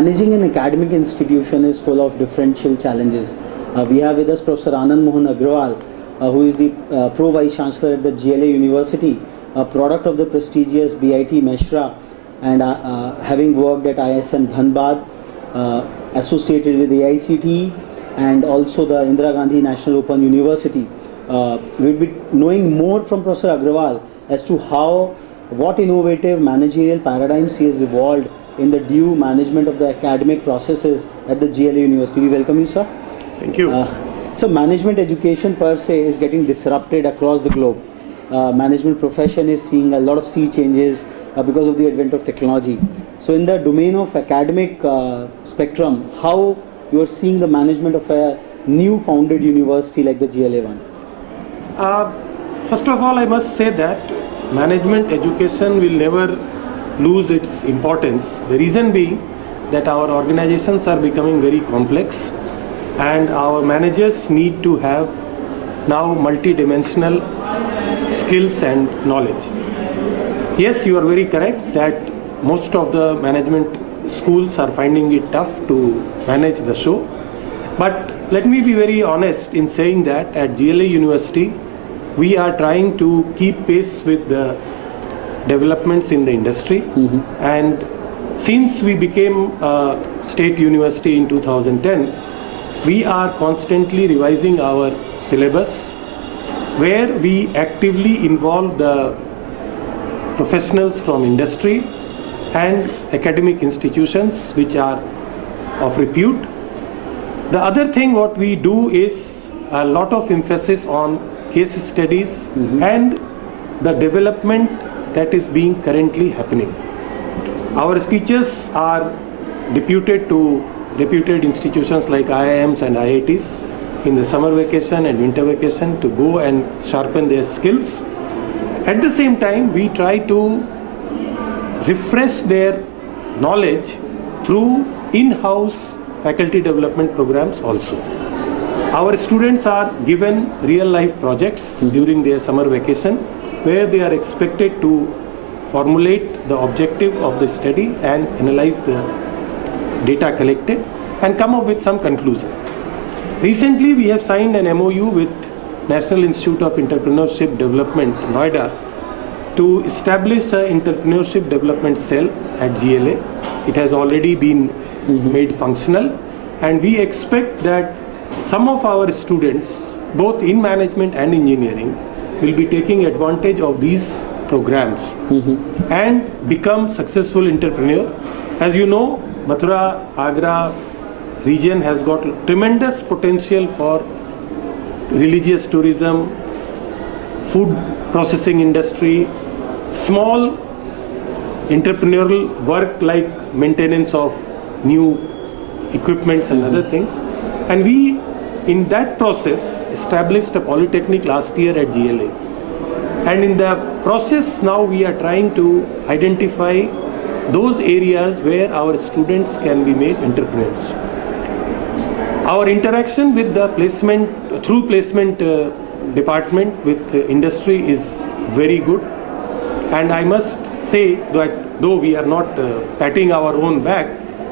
managing an academic institution is full of differential challenges. We have with us Professor Anand Mohan Agrawal, who is the Pro Vice Chancellor at the GLA University, a product of the prestigious BIT Meshra, and having worked at ISM Dhanbad, associated with the AICTE and also the Indira Gandhi National Open University. We'll be knowing more from Professor Agrawal as to what innovative managerial paradigms he has evolved in the due management of the academic processes at the GLA University. We welcome you, sir. Thank you. So management education per se is getting disrupted across the globe. Management profession is seeing a lot of sea changes because of the advent of technology. So in the domain of academic spectrum, how you are seeing the management of a new founded university like the GLA one? First of all, I must say that management education will never lose its importance. The reason being that our organizations are becoming very complex and our managers need to have now multi-dimensional skills and knowledge. Yes, you are very correct that most of the management schools are finding it tough to manage the show. But let me be very honest in saying that at GLA University, we are trying to keep pace with the developments in the industry. And since we became a state university in 2010, we are constantly revising our syllabus, where we actively involve the professionals from industry and academic institutions which are of repute. The other thing what we do is a lot of emphasis on case studies and the development that is being currently happening. Our teachers are deputed to reputed institutions like IIMs and IITs in the summer vacation and winter vacation to go and sharpen their skills. At the same time, we try to refresh their knowledge through in-house faculty development programs also. Our students are given real-life projects during their summer vacation, where they are expected to formulate the objective of the study and analyze the data collected and come up with some conclusion. Recently, we have signed an MOU with National Institute of Entrepreneurship Development, Noida, to establish an entrepreneurship development cell at GLA. It has already been made functional, and we expect that some of our students, both in management and engineering, will be taking advantage of these programs and become successful entrepreneur. As you know, Mathura, Agra region has got tremendous potential for religious tourism, food processing industry, small entrepreneurial work like maintenance of new equipments and other things. And we, in that process, established a polytechnic last year at GLA. And in the process now we are trying to identify those areas where our students can be made entrepreneurs. Our interaction with the placement, through placement department with industry is very good. And I must say that though we are not patting our own back,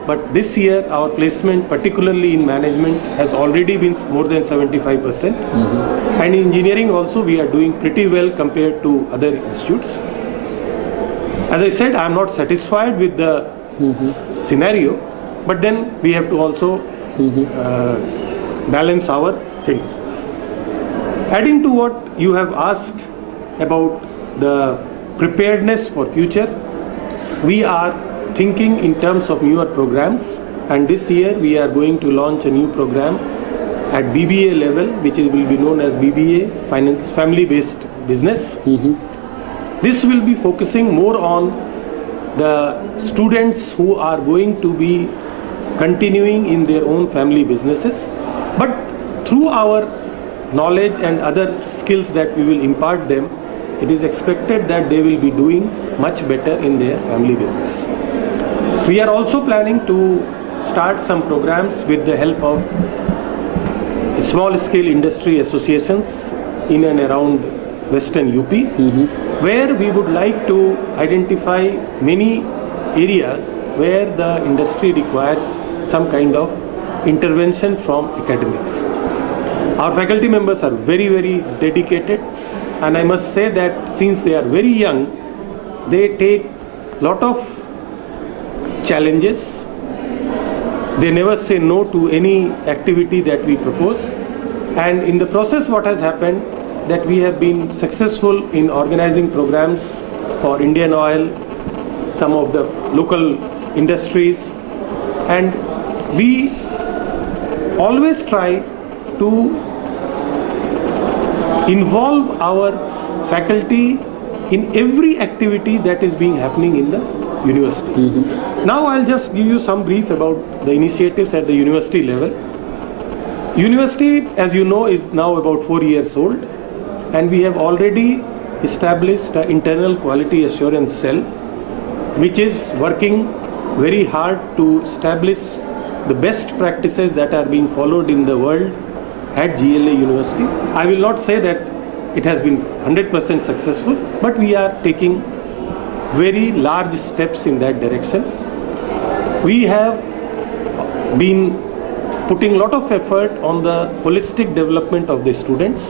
but this year our placement, particularly in management, has already been more than 75%. And in engineering also we are doing pretty well compared to other institutes. As I said, I am not satisfied with the scenario, but then we have to also balance our things. Adding to what you have asked about the preparedness for future, we are thinking in terms of newer programs, and this year we are going to launch a new program at BBA level, which will be known as BBA Family-Based Business. This will be focusing more on the students who are going to be continuing in their own family businesses, but through our knowledge and other skills that we will impart them, it is expected that they will be doing much better in their family business. We are also planning to start some programs with the help of small scale industry associations in and around Western UP, where we would like to identify many areas where the industry requires some kind of intervention from academics. Our faculty members are very, very dedicated, and I must say that since they are very young, they take lot of challenges. They never say no to any activity that we propose, and in the process what has happened that we have been successful in organizing programs for Indian Oil, some of the local industries, and we always try to involve our faculty in every activity that is being happening in the university. Now I'll just give you some brief about the initiatives at the university level. University, as you know, is now about 4 years old, and we have already established an internal quality assurance cell which is working very hard to establish the best practices that are being followed in the world at GLA University. I will not say that it has been 100% successful, but we are taking very large steps in that direction. We have been putting a lot of effort on the holistic development of the students,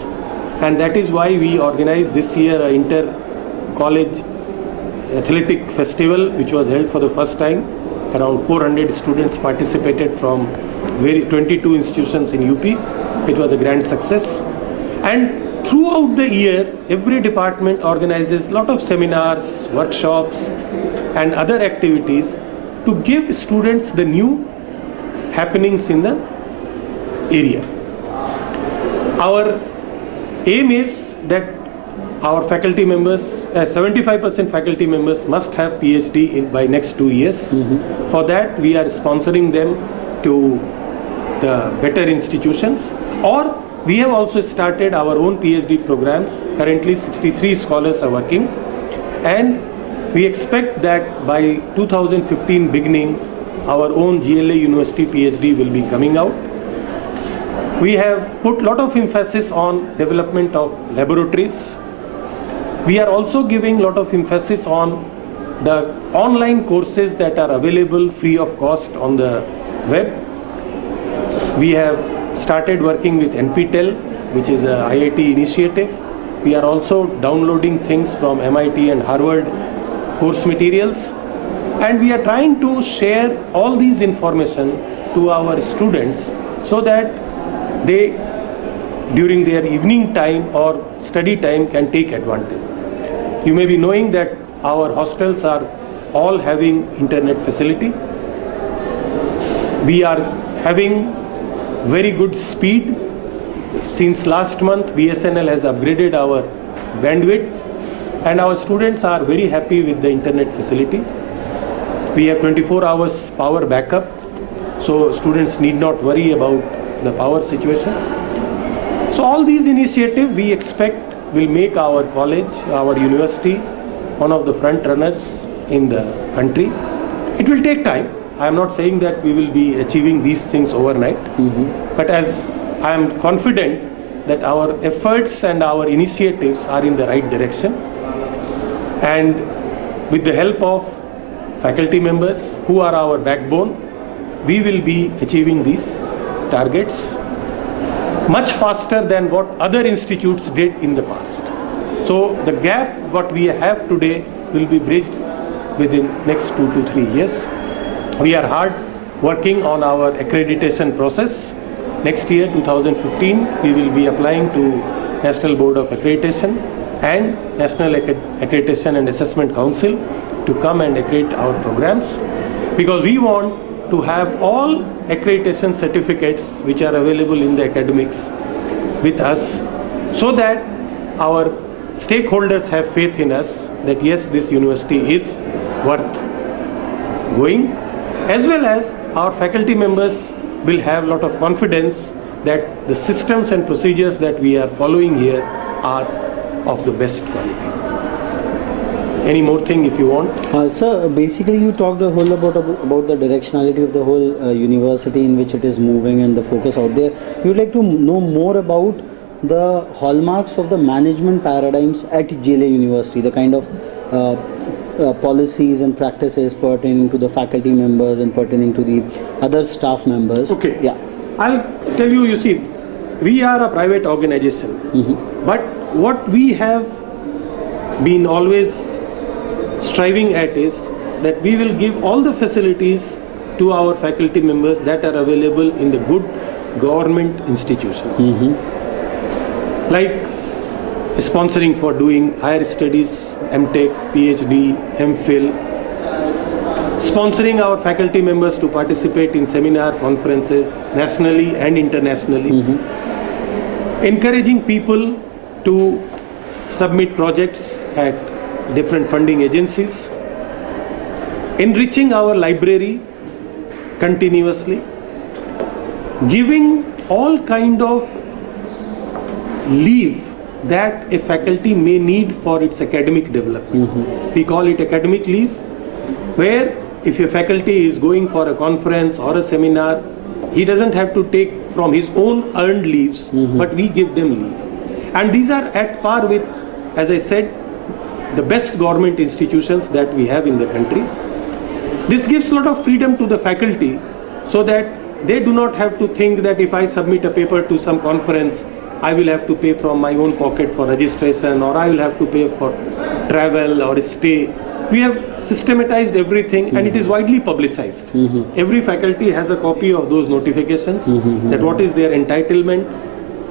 and that is why we organized this year an inter-college athletic festival which was held for the first time. Around 400 students participated from 22 institutions in UP. It was a grand success, and throughout the year every department organizes a lot of seminars, workshops and other activities to give students the new happenings in the area. Our aim is that our faculty members, 75% faculty members must have PhD by next 2 years. For that we are sponsoring them to the better institutions, or we have also started our own PhD programs. Currently 63 scholars are working, and we expect that by 2015 beginning our own GLA University PhD will be coming out. We have put lot of emphasis on development of laboratories. We are also giving lot of emphasis on the online courses that are available free of cost on the web. We have started working with NPTEL, which is a IIT initiative. We are also downloading things from MIT and Harvard course materials, and we are trying to share all these information to our students so that they during their evening time or study time can take advantage. You may be knowing that our hostels are all having internet facility. We are having very good speed. Since last month BSNL has upgraded our bandwidth, and our students are very happy with the internet facility. We have 24 hours power backup, so students need not worry about the power situation. So all these initiatives we expect will make our college, our university, one of the front runners in the country. It will take time. I am not saying that we will be achieving these things overnight, but as I am confident that our efforts and our initiatives are in the right direction, and with the help of faculty members who are our backbone, we will be achieving these targets much faster than what other institutes did in the past. So the gap what we have today will be bridged within next 2 to 3 years. We are hard working on our accreditation process. Next year 2015 we will be applying to National Board of Accreditation and National Accreditation and Assessment Council to come and accredit our programs, because we want to have all accreditation certificates which are available in the academics with us, so that our stakeholders have faith in us that yes, this university is worth going, as well as our faculty members will have a lot of confidence that the systems and procedures that we are following here are of the best quality. Any more thing if you want? Sir, basically you talked a whole about the directionality of the whole university in which it is moving and the focus out there. You would like to know more about the hallmarks of the management paradigms at GLA University, the kind of policies and practices pertaining to the faculty members and pertaining to the other staff members. Okay. Yeah. I'll tell you, you see, we are a private organization, but what we have been always striving at is that we will give all the facilities to our faculty members that are available in the good government institutions. Like sponsoring for doing higher studies, MTech, PhD, MPhil, sponsoring our faculty members to participate in seminar conferences nationally and internationally, encouraging people to submit projects at different funding agencies, enriching our library continuously, giving all kind of leave that a faculty may need for its academic development. We call it academic leave, where if a faculty is going for a conference or a seminar, he doesn't have to take from his own earned leaves, but we give them leave. And these are at par with, as I said, the best government institutions that we have in the country. This gives a lot of freedom to the faculty so that they do not have to think that if I submit a paper to some conference, I will have to pay from my own pocket for registration, or I will have to pay for travel or stay. We have systematized everything and it is widely publicized. Every faculty has a copy of those notifications, that what is their entitlement,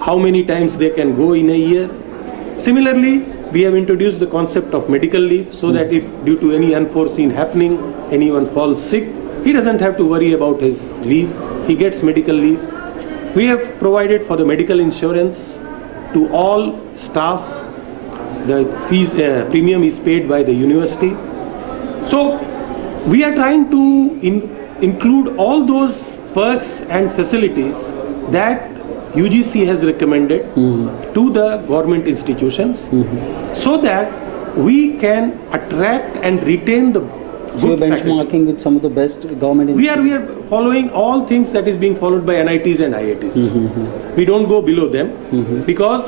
how many times they can go in a year. Similarly, we have introduced the concept of medical leave so that if due to any unforeseen happening, anyone falls sick, he doesn't have to worry about his leave, he gets medical leave. We have provided for the medical insurance to all staff. The fees, premium is paid by the university. So we are trying to include all those perks and facilities that UGC has recommended to the government institutions, so that we can attract and retain the So you're good faculty. benchmarking with some of the best government We institutions. are following all things that is being followed by NITs and IITs. We don't go below them because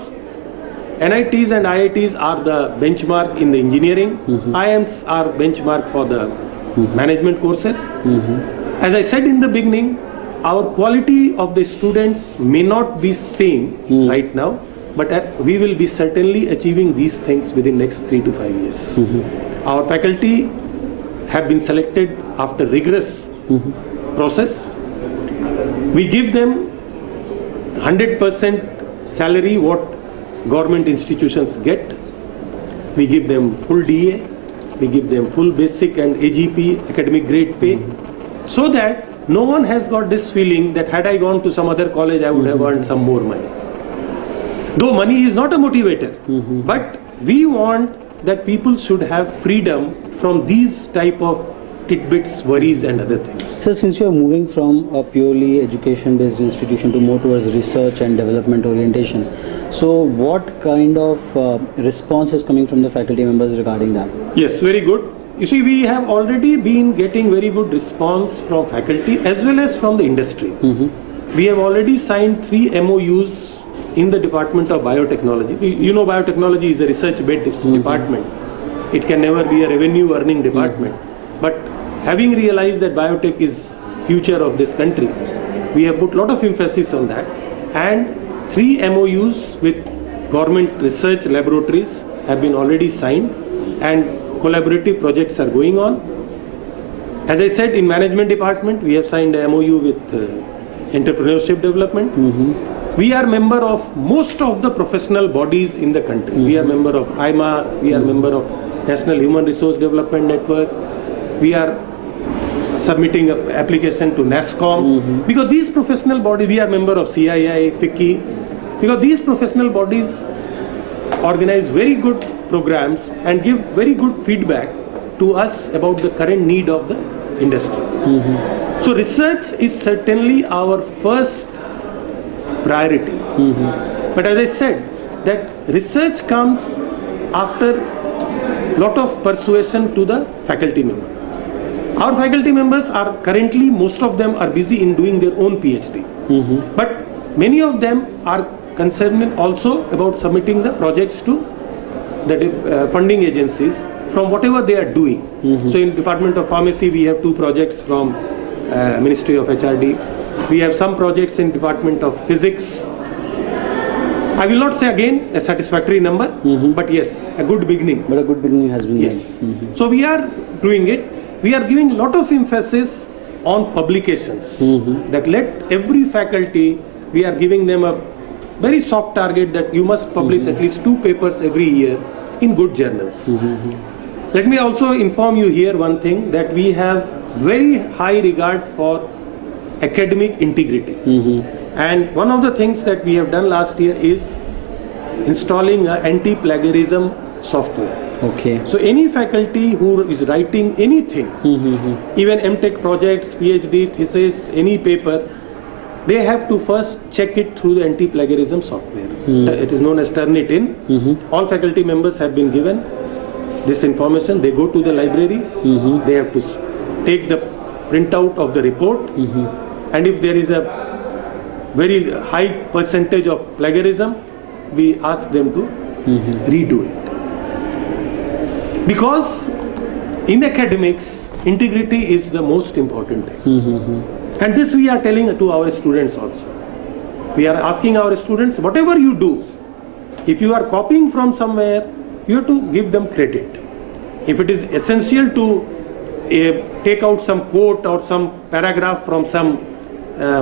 NITs and IITs are the benchmark in the engineering. IIMs are benchmark for the management courses. As I said in the beginning, our quality of the students may not be same right now, but we will be certainly achieving these things within next 3 to 5 years. Our faculty have been selected after rigorous process. We give them 100% salary what government institutions get. We give them full DA, we give them full basic and AGP, academic grade pay, so that no one has got this feeling that had I gone to some other college I would have earned some more money. Though money is not a motivator, but we want that people should have freedom from these type of tidbits, worries and other things. So since you are moving from a purely education-based institution to more towards research and development orientation, so what kind of response is coming from the faculty members regarding that? Yes, very good. You see, we have already been getting very good response from faculty as well as from the industry. We have already signed 3 MOUs in the Department of Biotechnology. You know, biotechnology is a research-based department. It can never be a revenue-earning department. But having realized that biotech is future of this country, we have put a lot of emphasis on that. And 3 MOUs with government research laboratories have been already signed, and collaborative projects are going on. As I said, in management department, we have signed a MOU with entrepreneurship development. We are member of most of the professional bodies in the country. We are member of IMA, we are member of National Human Resource Development Network. We are submitting an application to NASSCOM, because these professional bodies, we are member of CII, FICCI, because these professional bodies organize very good programs and give very good feedback to us about the current need of the industry. So research is certainly our first priority. But as I said, that research comes after lot of persuasion to the faculty members. Our faculty members are currently, most of them are busy in doing their own PhD. But many of them are concerned also about submitting the projects to the funding agencies from whatever they are doing. So in Department of Pharmacy, we have 2 projects from Ministry of HRD. We have some projects in Department of Physics. I will not say again a satisfactory number, but yes, a good beginning. But a good beginning has been Yes. made. So we are doing it. We are giving a lot of emphasis on publications. That let every faculty, we are giving them a very soft target that you must publish at least 2 papers every year in good journals. Let me also inform you here one thing, that we have very high regard for academic integrity. And one of the things that we have done last year is installing an anti-plagiarism software. Okay. So any faculty who is writing anything, even MTech projects, PhD thesis, any paper, they have to first check it through the anti-plagiarism software. It is known as Turnitin. All faculty members have been given this information. They go to the library, they have to take the printout of the report, and if there is a very high percentage of plagiarism, we ask them to redo it. Because in academics, integrity is the most important thing. And this we are telling to our students also. We are asking our students, whatever you do, if you are copying from somewhere, you have to give them credit. If it is essential to take out some quote or some paragraph from some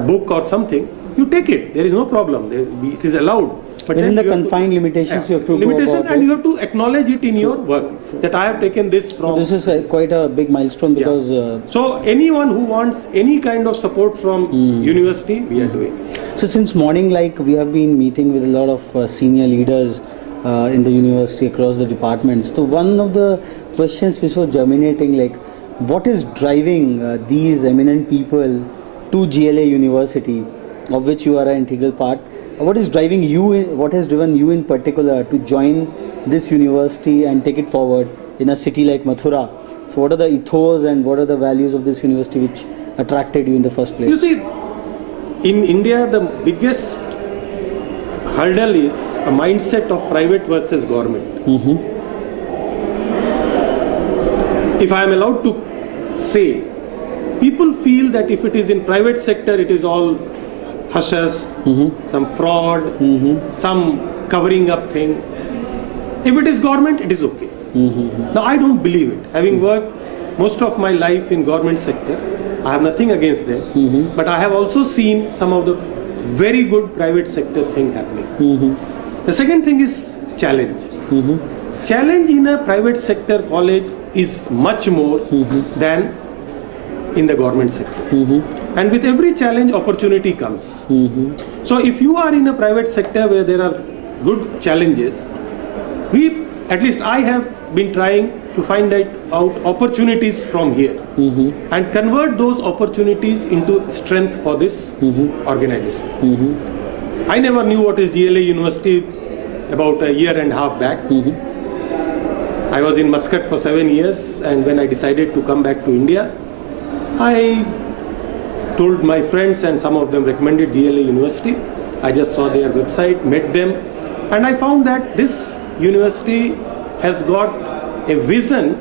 book or something, you take it. There is no problem. It is allowed. But Within the you have confined limitations, you have to limitation, go about and it. you have to acknowledge it in your work, that I have taken this from. This is quite a big milestone because So anyone who wants any kind of support from university, we are doing. so since morning, like we have been meeting with a lot of senior leaders in the university across the departments. So one of the questions which was germinating, like what is driving these eminent people to GLA University, of which you are an integral part? What is driving you? What has driven you in particular to join this university and take it forward in a city like Mathura? So what are the ethos and what are the values of this university which attracted you in the first place? You see, in India, the biggest hurdle is a mindset of private versus government. If I am allowed to say, people feel that if it is in private sector, it is all hushes, some fraud, some covering up thing. If it is government, it is okay. Now I don't believe it. Having worked most of my life in government sector, I have nothing against them. But I have also seen some of the very good private sector thing happening. The second thing is challenge. Challenge in a private sector college is much more than in the government sector. And with every challenge, opportunity comes. So if you are in a private sector where there are good challenges, at least I have been trying to find out opportunities from here and convert those opportunities into strength for this organization. I never knew what is GLA University about a year and a half back. I was in Muscat for 7 years, and when I decided to come back to India, I told my friends, and some of them recommended GLA University. I just saw their website, met them, and I found that this university has got a vision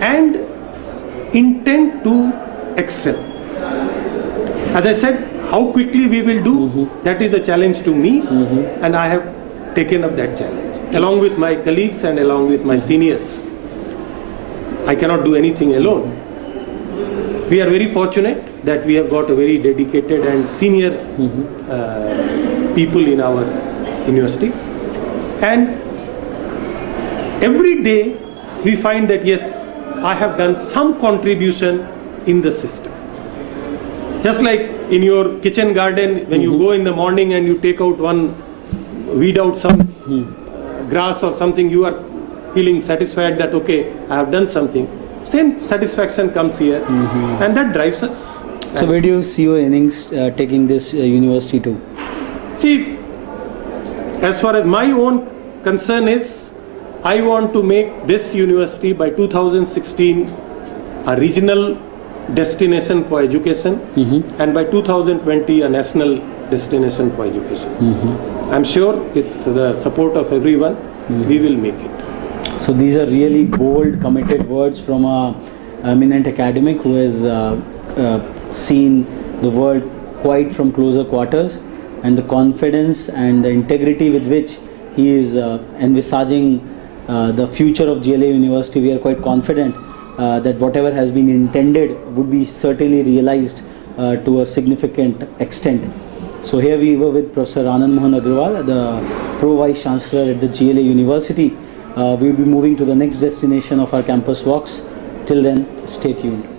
and intent to excel. As I said, how quickly we will do, that is a challenge to me, and I have taken up that challenge along with my colleagues and along with my seniors. I cannot do anything alone. We are very fortunate that we have got a very dedicated and senior people in our university, and every day we find that yes, I have done some contribution in the system. Just like in your kitchen garden, when you go in the morning and you take out weed out some grass or something, you are feeling satisfied that okay, I have done something. Same satisfaction comes here, and that drives us. So where do you see your innings taking this university to? See, as far as my own concern is, I want to make this university by 2016 a regional destination for education, and by 2020 a national destination for education. I'm sure with the support of everyone, we will make it. So these are really bold, committed words from a eminent academic who has seen the world quite from closer quarters, and the confidence and the integrity with which he is envisaging the future of GLA University. We are quite confident that whatever has been intended would be certainly realized to a significant extent. So here we were with Professor Anand Mohan Agrawal, the Pro Vice Chancellor at the GLA University. We will be moving to the next destination of our campus walks. Till then, stay tuned.